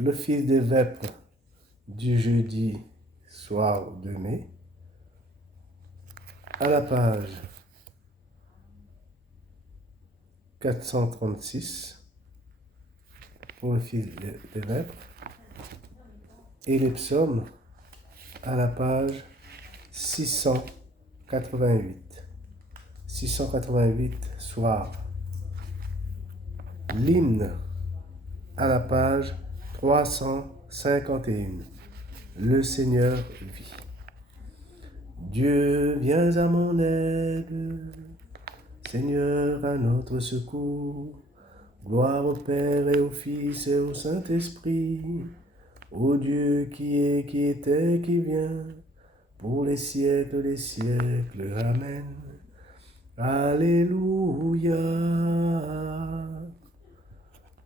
l'office des vêpres du jeudi soir de mai, à la page 436 pour l'office des vêpres, et les psaumes à la page 688. 688 soir. L'hymne à la page 351. Le Seigneur vit. Dieu, viens à mon aide, Seigneur, à notre secours. Gloire au Père et au Fils et au Saint-Esprit, ô Dieu qui est, qui était, qui vient, pour les siècles des siècles. Amen. Alléluia.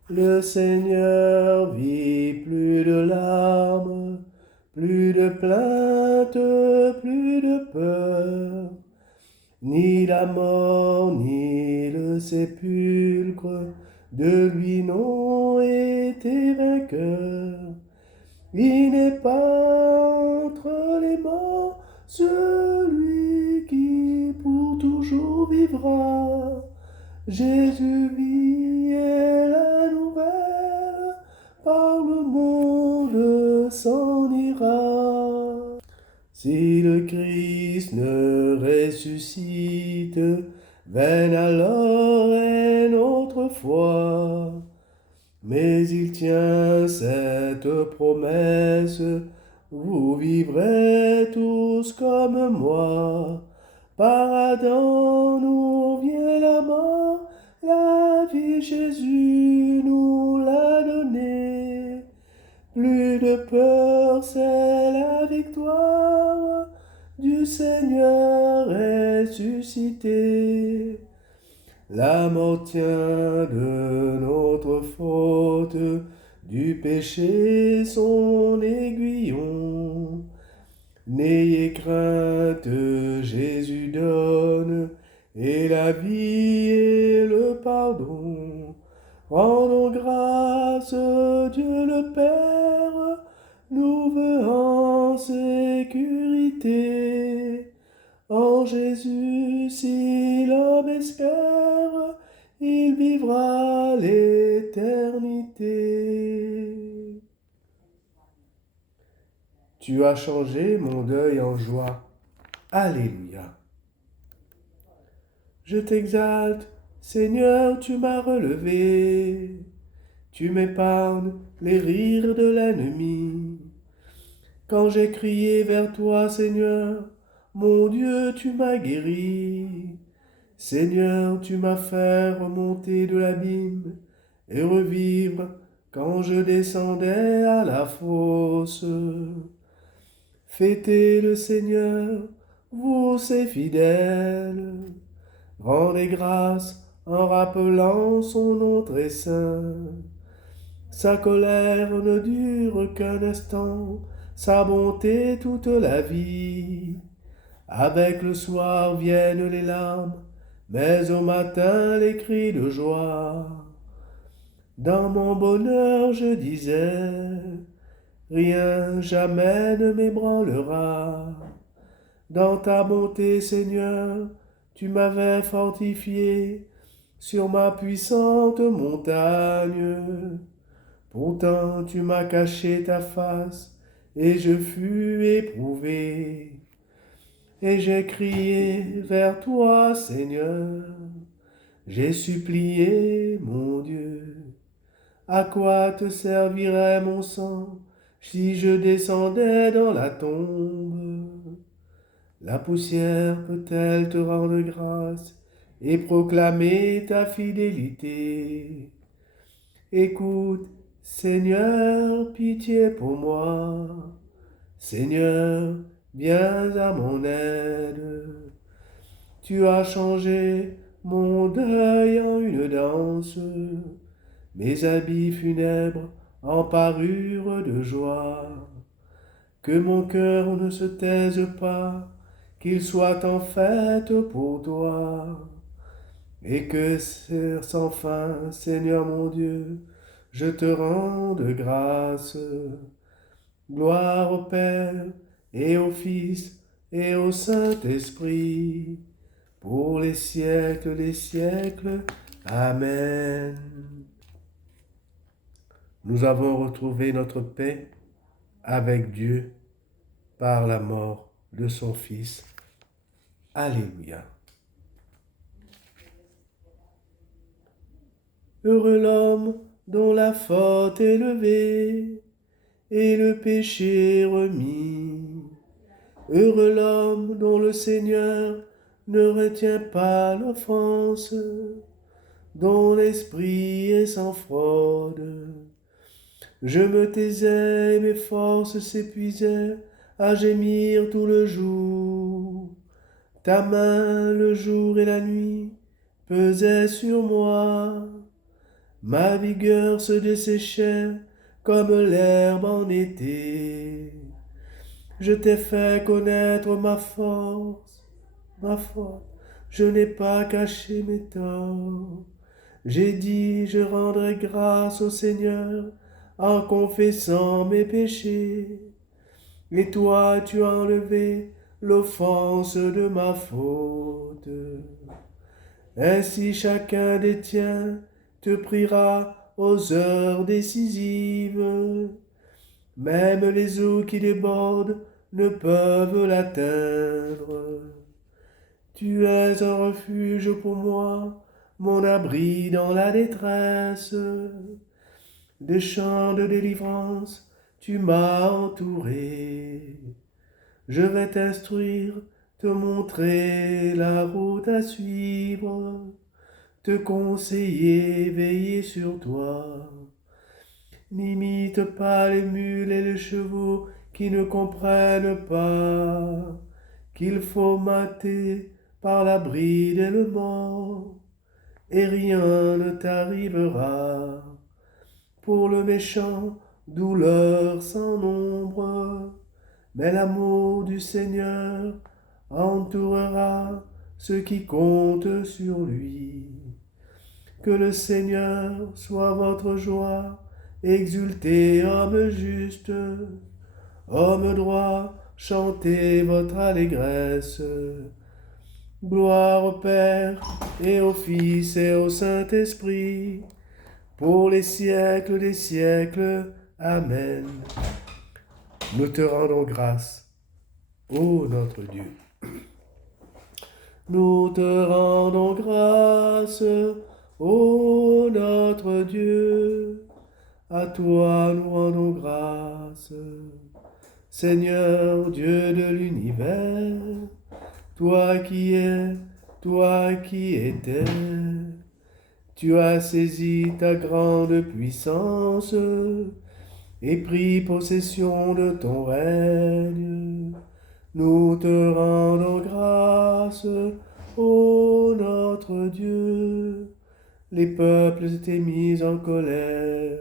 Le Seigneur vit, plus de larmes, plus de plaintes, plus de peur, ni la mort, ni le sépulcre, de lui n'ont été vainqueurs. Il n'est pas entre les morts celui qui pour toujours vivra. Jésus vit et la nouvelle par le monde s'en ira. Si le Christ ne ressuscite, vaine alors est notre foi. Mais il tient cette promesse, vous vivrez tous comme moi. Par Adam nous vient la mort, la vie Jésus nous l'a donnée. Plus de peur, c'est la victoire du Seigneur ressuscité. La mort tient de notre faute, du péché son aiguillon. N'ayez crainte, Jésus donne, et la vie et le pardon. Rendons grâce, Dieu le Père nous veut en sécurité. En Jésus, si l'homme espère, il vivra l'éternité. Tu as changé mon deuil en joie. Alléluia. Je t'exalte, Seigneur, tu m'as relevé. Tu m'épargnes les rires de l'ennemi. Quand j'ai crié vers toi, Seigneur, mon Dieu, tu m'as guéri. Seigneur, tu m'as fait remonter de l'abîme et revivre quand je descendais à la fosse. Fêtez le Seigneur, vous ses fidèles. Rendez grâce en rappelant son nom très saint. Sa colère ne dure qu'un instant, sa bonté toute la vie. Avec le soir viennent les larmes, mais au matin les cris de joie. Dans mon bonheur je disais, rien jamais ne m'ébranlera. Dans ta bonté, Seigneur, tu m'avais fortifié sur ma puissante montagne. Pourtant tu m'as caché ta face, et je fus éprouvé. Et j'ai crié vers toi, Seigneur, j'ai supplié, mon Dieu. À quoi te servirait mon sang si je descendais dans la tombe? La poussière peut-elle te rendre grâce et proclamer ta fidélité? Écoute, Seigneur, pitié pour moi. Seigneur, viens à mon aide. Tu as changé mon deuil en une danse, mes habits funèbres en parure de joie. Que mon cœur ne se taise pas, qu'il soit en fête pour toi, et que sans fin, Seigneur mon Dieu, je te rends de grâce. Gloire au Père et au Fils et au Saint-Esprit, pour les siècles des siècles. Amen. Nous avons retrouvé notre paix avec Dieu par la mort de son Fils. Alléluia. Heureux l'homme dont la faute est levée et le péché remis. Heureux l'homme dont le Seigneur ne retient pas l'offense, dont l'esprit est sans fraude. Je me taisais et mes forces s'épuisaient à gémir tout le jour. Ta main, le jour et la nuit, pesait sur moi. Ma vigueur se desséchait comme l'herbe en été. Je t'ai fait connaître ma force, ma force. Je n'ai pas caché mes torts. J'ai dit, je rendrai grâce au Seigneur en confessant mes péchés. Et toi, tu as enlevé l'offense de ma faute. Ainsi chacun des tiens te priera aux heures décisives. Même les eaux qui débordent ne peuvent l'atteindre. Tu es un refuge pour moi, mon abri dans la détresse. Des chants de délivrance, tu m'as entouré. Je vais t'instruire, te montrer la route à suivre, te conseiller, veiller sur toi. N'imite pas les mules et les chevaux qui ne comprennent pas qu'il faut mater par la bride et le mort, et rien ne t'arrivera. Pour le méchant, douleur sans nombre, mais l'amour du Seigneur entourera ceux qui comptent sur lui. Que le Seigneur soit votre joie, exultez, homme juste, homme droit, chantez votre allégresse. Gloire au Père et au Fils et au Saint-Esprit, pour les siècles des siècles. Amen. Nous te rendons grâce, ô notre Dieu. Nous te rendons grâce, ô notre Dieu. À toi nous rendons grâce. Seigneur Dieu de l'univers, toi qui es, toi qui étais, tu as saisi ta grande puissance et pris possession de ton règne. Nous te rendons grâce, ô notre Dieu. Les peuples étaient mis en colère,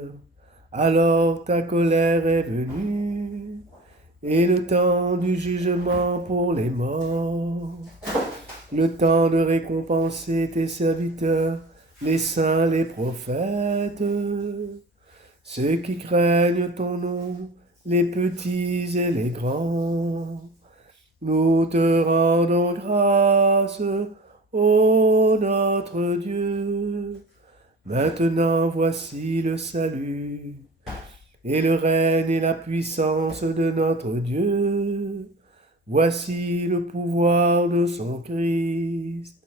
alors ta colère est venue, et le temps du jugement pour les morts, le temps de récompenser tes serviteurs, les saints, les prophètes, ceux qui craignent ton nom, les petits et les grands. Nous te rendons grâce, ô notre Dieu. Maintenant voici le salut, et le règne et la puissance de notre Dieu. Voici le pouvoir de son Christ.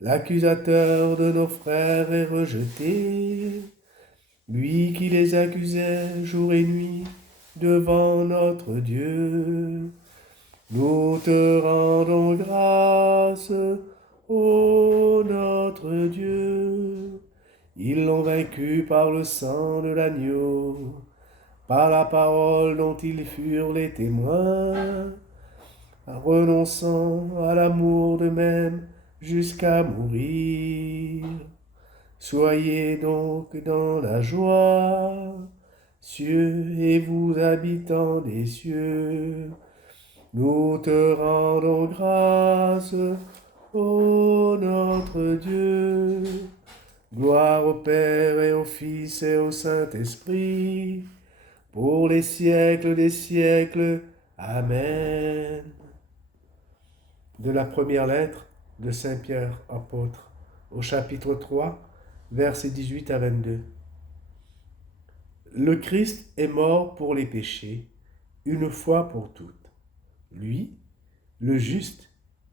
L'accusateur de nos frères est rejeté, lui qui les accusait jour et nuit devant notre Dieu. Nous te rendons grâce, ô notre Dieu. Ils l'ont vaincu par le sang de l'agneau, par la parole dont ils furent les témoins, renonçant à l'amour d'eux-mêmes jusqu'à mourir. Soyez donc dans la joie, cieux et vous habitants des cieux. Nous te rendons grâce, ô notre Dieu. Gloire au Père et au Fils et au Saint-Esprit, pour les siècles des siècles. Amen. De la première lettre de Saint Pierre, apôtre, au chapitre 3, versets 18 à 22. Le Christ est mort pour les péchés, une fois pour toutes. Lui, le juste,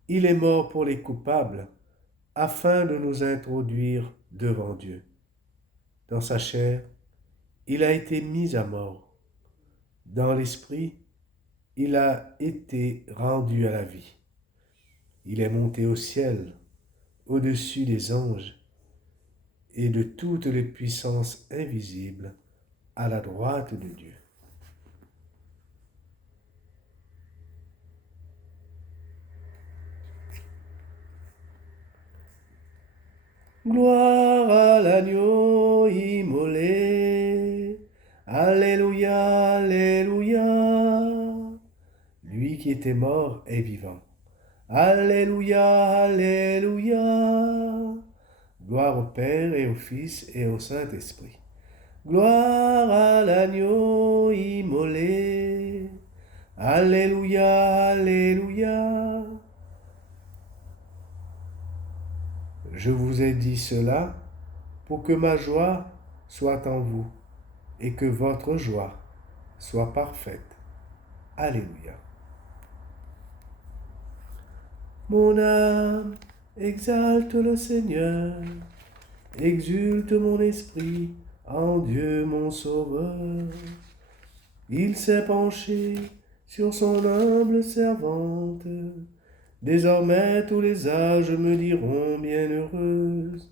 il est mort pour les coupables, afin de nous introduire devant Dieu. Dans sa chair, il a été mis à mort. Dans l'esprit, il a été rendu à la vie. Il est monté au ciel, au-dessus des anges et de toutes les puissances invisibles, à la droite de Dieu. Gloire à l'agneau immolé. Alléluia, Alléluia. Lui qui était mort est vivant. Alléluia, Alléluia. Gloire au Père et au Fils et au Saint-Esprit. Gloire à l'agneau immolé. Alléluia, Alléluia. Je vous ai dit cela pour que ma joie soit en vous et que votre joie soit parfaite. Alléluia. Mon âme exalte le Seigneur, exulte mon esprit en Dieu mon Sauveur. Il s'est penché sur son humble servante. Désormais tous les âges me diront bienheureuse.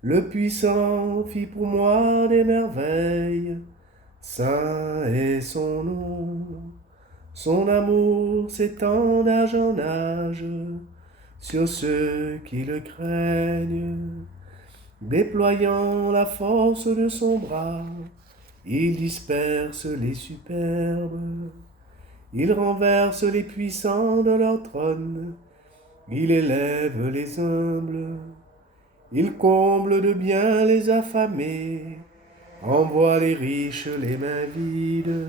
Le puissant fit pour moi des merveilles, saint est son nom. Son amour s'étend d'âge en âge sur ceux qui le craignent. Déployant la force de son bras, il disperse les superbes. Il renverse les puissants de leur trône, il élève les humbles. Il comble de bien les affamés, envoie les riches les mains vides.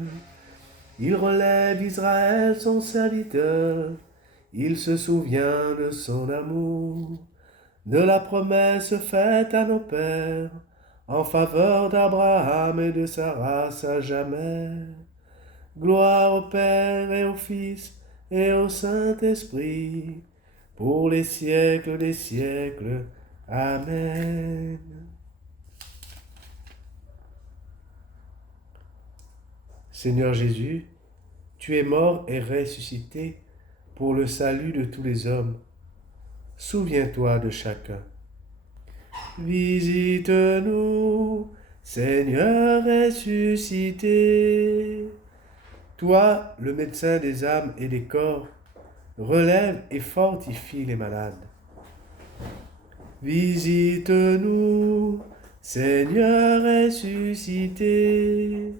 Il relève Israël son serviteur, il se souvient de son amour, de la promesse faite à nos pères, en faveur d'Abraham et de sa race à jamais. Gloire au Père et au Fils et au Saint-Esprit, pour les siècles des siècles. Amen. Seigneur Jésus, tu es mort et ressuscité pour le salut de tous les hommes. Souviens-toi de chacun. Visite-nous, Seigneur ressuscité. Toi, le médecin des âmes et des corps, relève et fortifie les malades. Visite-nous, Seigneur ressuscité.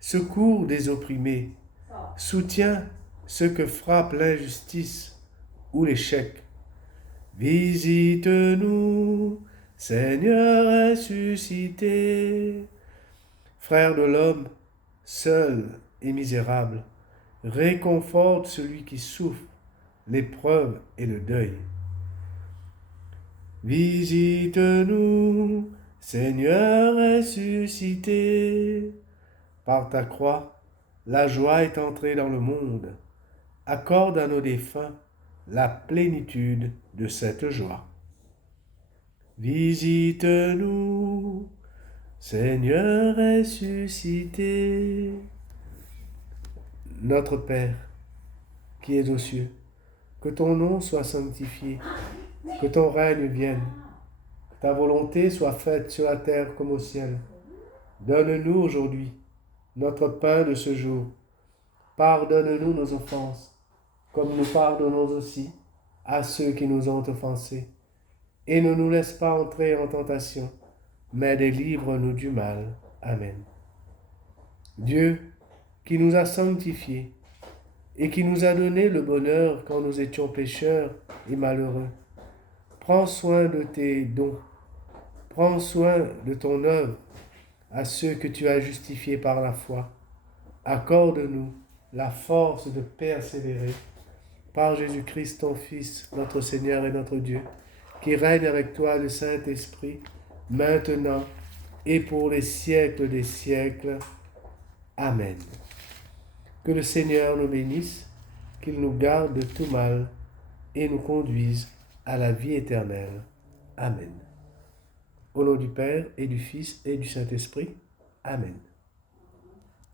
Secours des opprimés, soutiens ceux que frappe l'injustice ou l'échec. Visite-nous, Seigneur ressuscité. Frère de l'homme, seul et misérable, réconforte celui qui souffre l'épreuve et le deuil. Visite-nous, Seigneur ressuscité. Par ta croix, la joie est entrée dans le monde. Accorde à nos défunts la plénitude de cette joie. Visite-nous, Seigneur ressuscité. Notre Père, qui es aux cieux, que ton nom soit sanctifié, que ton règne vienne, que ta volonté soit faite sur la terre comme au ciel. Donne-nous aujourd'hui notre pain de ce jour. Pardonne-nous nos offenses, comme nous pardonnons aussi à ceux qui nous ont offensés. Et ne nous laisse pas entrer en tentation, mais délivre-nous du mal. Amen. Dieu, qui nous a sanctifiés et qui nous a donné le bonheur quand nous étions pécheurs et malheureux, prends soin de tes dons. Prends soin de ton œuvre à ceux que tu as justifiés par la foi. Accorde-nous la force de persévérer par Jésus-Christ, ton Fils, notre Seigneur et notre Dieu, qui règne avec toi le Saint-Esprit, maintenant et pour les siècles des siècles. Amen. Que le Seigneur nous bénisse, qu'il nous garde de tout mal et nous conduise à la vie éternelle. Amen. Au nom du Père et du Fils et du Saint-Esprit. Amen.